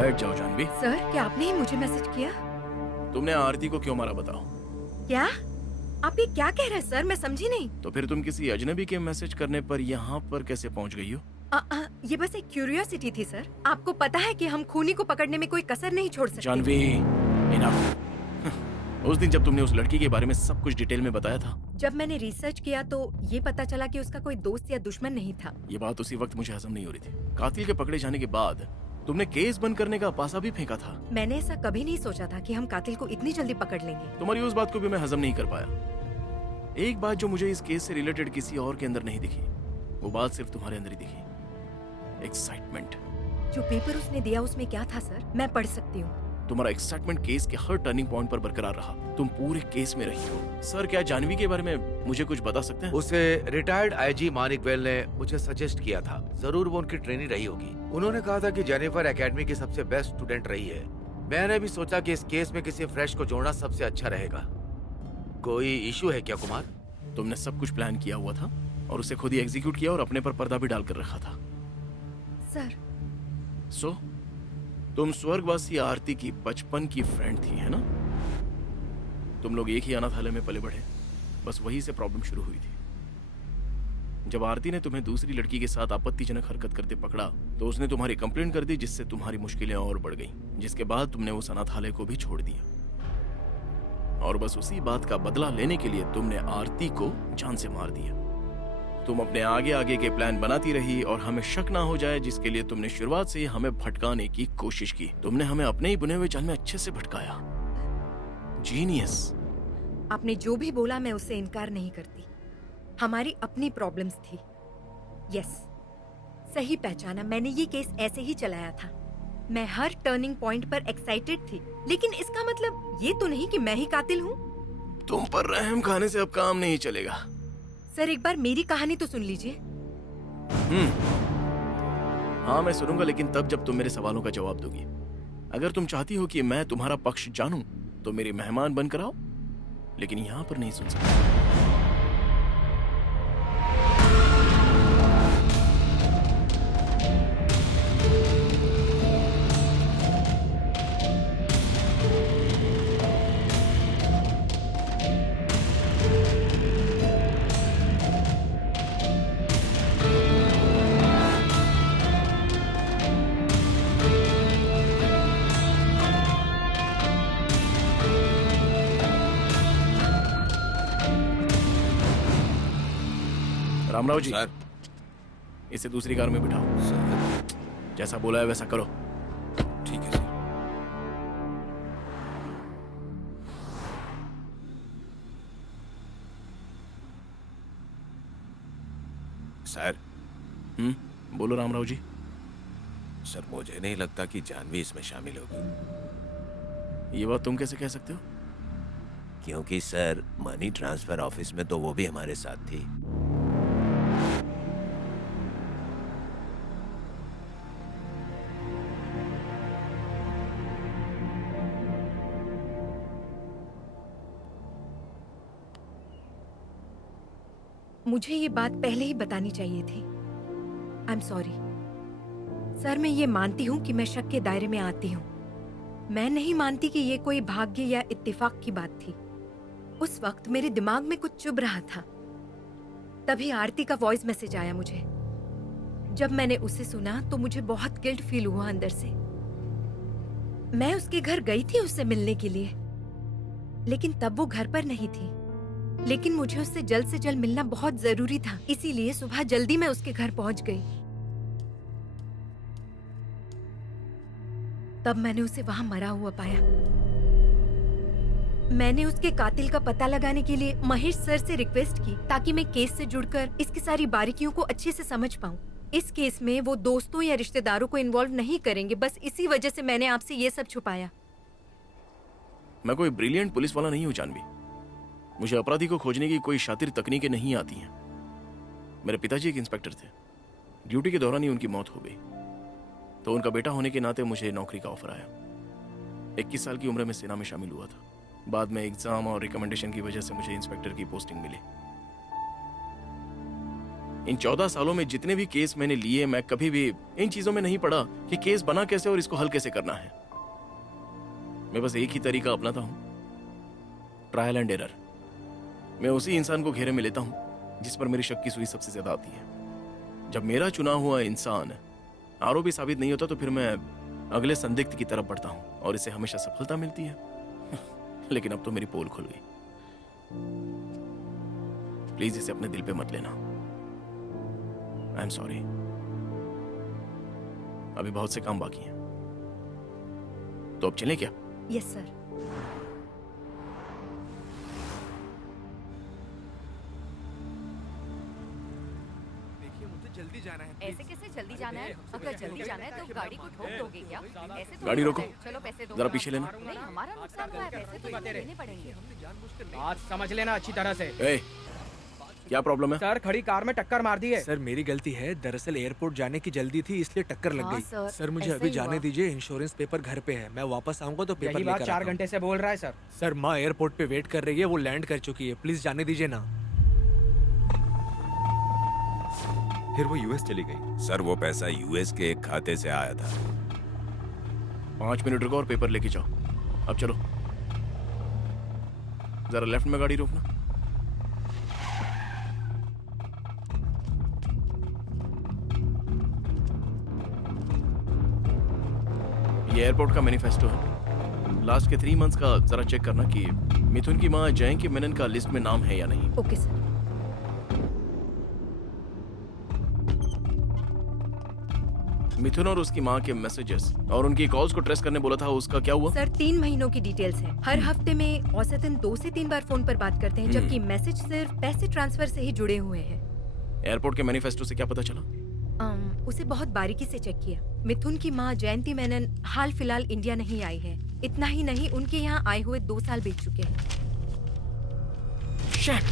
बैठ जाओ जानवी। सर, क्या आपने ही मुझे मैसेज किया? तुमने आरती को क्यों मारा बताओ? क्या? आप ये क्या कह रहे हैं सर? मैं समझी नहीं। तो फिर तुम किसी अजनबी के मैसेज करने पर यहाँ पर कैसे पहुँच गई हो? ये बस एक क्यूरियोसिटी थी सर। आपको पता है कि हम खूनी को पकड़ने में कोई कसर नहीं छोड़ सकते। जानवी, इनफ। उस दिन जब तुमने उस लड़की के बारे में सब कुछ डिटेल में बताया था, जब मैंने रिसर्च किया तो ये पता चला कि उसका कोई दोस्त या दुश्मन नहीं था। ये बात उसी वक्त मुझे हजम नहीं हो रही थी। कातिल के पकड़े जाने के बाद तुमने केस बंद करने का पासा भी फेंका था। मैंने ऐसा कभी नहीं सोचा था कि हम कातिल को इतनी जल्दी पकड़ लेंगे। तुम्हारी उस बात को भी मैं हजम नहीं कर पाया। एक बात जो मुझे इस केस से रिलेटेड किसी और के अंदर नहीं दिखी, वो बात सिर्फ तुम्हारे अंदर ही दिखी। एक्साइटमेंट। जो पेपर उसने दिया उसमें क्या था सर? मैं पढ़ सकती हूँ। तुम्हारा एक्साइटमेंट केस के हर टर्निंग पॉइंट पर बरकरार रहा। तुम पूरे केस में रही हो। सर, क्या जानवी के बारे में मुझे कुछ बता सकते हैं? उसे रिटायर्ड आईजी मानिक वेल ने मुझे सजेस्ट किया था। जरूर वो उनकी ट्रेनिंग रही होगी। उन्होंने कहा था कि जेनिफर एकेडमी की सबसे बेस्ट स्टूडेंट रही है। मैंने भी सोचा कि इस केस में किसी फ्रेश को जोड़ना सबसे अच्छा रहेगा। कोई इशू है क्या कुमार? तुमने सब कुछ प्लान किया हुआ था और उसे खुद ही एग्जीक्यूट किया और अपने पर पर्दा भी डालकर रखा था। सर, सो तुम स्वर्गवासी आरती की बचपन की फ्रेंड थी, है ना? तुम लोग एक ही अनाथालय में पले बढ़े, बस वहीं से प्रॉब्लम शुरू हुई थी। जब आरती ने तुम्हें दूसरी लड़की के साथ आपत्तिजनक हरकत करते पकड़ा तो उसने तुम्हारी कंप्लेंट कर दी, जिससे तुम्हारी मुश्किलें और बढ़ गईं। जिसके बाद तुमने उस अनाथालय को भी छोड़ दिया और बस उसी बात का बदला लेने के लिए तुमने आरती को जान से मार दिया। तुम अपने आगे आगे के प्लान बनाती रही और हमें शक ना हो जाए, जिसके लिए तुमने शुरुआत से ही हमें भटकाने की कोशिश की। तुमने हमें अपने ही बुने हुए जाल में अच्छे से भटकाया। जीनियस। आपने जो भी बोला मैं उससे इनकार नहीं करती। हमारी अपनी प्रॉब्लम्स थी। यस, सही पहचाना। मैंने ये केस ऐसे ही चलाया था। मैं हर टर्निंग पॉइंट पर एक्साइटेड थी, लेकिन इसका मतलब ये तो नहीं कि मैं ही कातिल हूँ। तुम पर रहम खाने से अब काम नहीं चलेगा। सर, एक बार मेरी कहानी तो सुन लीजिए। हाँ, मैं सुनूंगा, लेकिन तब जब तुम मेरे सवालों का जवाब दोगी। अगर तुम चाहती हो कि मैं तुम्हारा पक्ष जानूं तो मेरे मेहमान बनकर आओ, लेकिन यहाँ पर नहीं सुन सकते। रामराव जी, सर। इसे दूसरी कार में बिठाओ। सर। जैसा बोला है वैसा करो। ठीक है सर। सर। बोलो रामराव जी। सर, मुझे नहीं लगता कि जानवी इसमें शामिल होगी। ये बात तुम कैसे कह सकते हो? क्योंकि सर, मनी ट्रांसफर ऑफिस में तो वो भी हमारे साथ थी। मुझे ये बात पहले ही बतानी चाहिए थी। I am sorry. सर, मैं ये मानती हूँ कि मैं शक के दायरे में आती हूँ। मैं नहीं मानती कि ये कोई भाग्य या इत्तेफाक की बात थी। उस वक्त मेरे दिमाग में कुछ चुभ रहा था। तभी आरती का वॉइस मैसेज आया मुझे। जब मैंने उसे सुना तो मुझे बहुत गिल्ट फील हुआ अंदर से। मैं उसके घर गई थी उससे मिलने के लिए, लेकिन तब वो घर पर नहीं थी। लेकिन मुझे उससे जल्द से जल्द मिलना बहुत जरूरी था, इसीलिए सुबह जल्दी मैं उसके घर पहुंच गई। तब मैंने उसे वहां मरा हुआ पाया। मैंने उसके कातिल का पता लगाने के लिए महेश सर से रिक्वेस्ट की ताकि मैं केस से जुड़कर इसकी सारी बारीकियों को अच्छे से समझ पाऊं। इस केस में वो दोस्तों या रिश्तेदारों को इन्वॉल्व नहीं करेंगे, बस इसी वजह से मैंने आपसे ये सब छुपाया। मैं कोई ब्रिलियंट पुलिस वाला नहीं हूँ जानवी। मुझे अपराधी को खोजने की कोई शातिर तकनीकें नहीं आती हैं। मेरे पिताजी एक इंस्पेक्टर थे। ड्यूटी के दौरान ही उनकी मौत हो गई, तो उनका बेटा होने के नाते मुझे नौकरी का ऑफर आया। 21 साल की उम्र में सेना में शामिल हुआ था। बाद में एग्जाम और रिकमेंडेशन की वजह से मुझे इंस्पेक्टर की पोस्टिंग मिली। इन 14 सालों में जितने भी केस मैंने लिए, मैं कभी भी इन चीजों में नहीं पड़ा कि केस बना कैसे और इसको हल कैसे करना है। मैं बस एक ही तरीका अपनाता हूं, ट्रायल एंड एरर। मैं उसी इंसान को घेरे में लेता हूं जिस पर मेरी शक की सुई सबसे ज्यादा आती है। जब मेरा चुना हुआ इंसान आरोपी साबित नहीं होता तो फिर मैं अगले संदिग्ध की तरफ बढ़ता हूं और इसे हमेशा सफलता मिलती है। लेकिन अब तो मेरी पोल खुल गई। प्लीज इसे अपने दिल पे मत लेना। I am sorry. अभी बहुत से काम बाकी हैं। तो अब चलें क्या? Yes sir. देखिए मुझे जल्दी जाना है। ऐसे कैसे जल्दी जाना है? अगर जल्दी जाना है तो गाड़ी को ठोक दोगे क्या? ऐसे तो गाड़ी नहीं रोको। होता है। चलो पैसे दो। जरा पीछे लेना। नहीं, हमारा नुकसान हुआ है, पैसे तो हमें देने पड़ेंगे। बात समझ लेना अच्छी तरह से। ए, क्या प्रॉब्लम है? सर खड़ी कार में टक्कर मार दी है। सर मेरी गलती है, दरअसल एयरपोर्ट जाने की जल्दी थी इसलिए टक्कर लग हाँ, गई। सर, मुझे ऐसा अभी ही जाने हुआ। दीजिए, इंश्योरेंस पेपर घर पे है, मैं वापस आऊंगा तो पेपर यही लेकर बात 4 आता हूं। घंटे से बोल रहा है सर। सर माँ एयरपोर्ट पे वेट कर रही है, वो लैंड कर चुकी है, प्लीज जाने दीजिए ना। फिर वो यूएस चली गई। सर वो पैसा यूएस के एक खाते से आया था। 5 मिनट रुको और पेपर लेके जाओ। अब चलो, जरा लेफ्ट में गाड़ी रोकना। ये एयरपोर्ट का मैनिफेस्टो है। लास्ट के 3 मंथ्स का जरा चेक करना कि मिथुन की मां जयंती मेनन का लिस्ट में नाम है या नहीं। Okay sir. मिथुन और उसकी मां के मैसेजेस और उनकी कॉल्स को ट्रेस करने बोला था, उसका क्या हुआ? सर 3 महीनों की डिटेल्स है। हर हफ्ते में औसतन 2 से 3 बार फोन पर बात करते हैं, जबकि मैसेज सिर्फ पैसे ट्रांसफर से ही जुड़े हुए हैं। एयरपोर्ट के मैनिफेस्टो से क्या पता चला? उसे बहुत बारीकी से चेक किया। मिथुन की मां जयंती मेनन हाल फिलहाल इंडिया नहीं आई है। इतना ही नहीं, उनके यहाँ आए हुए 2 साल बीत चुके हैं। Shit!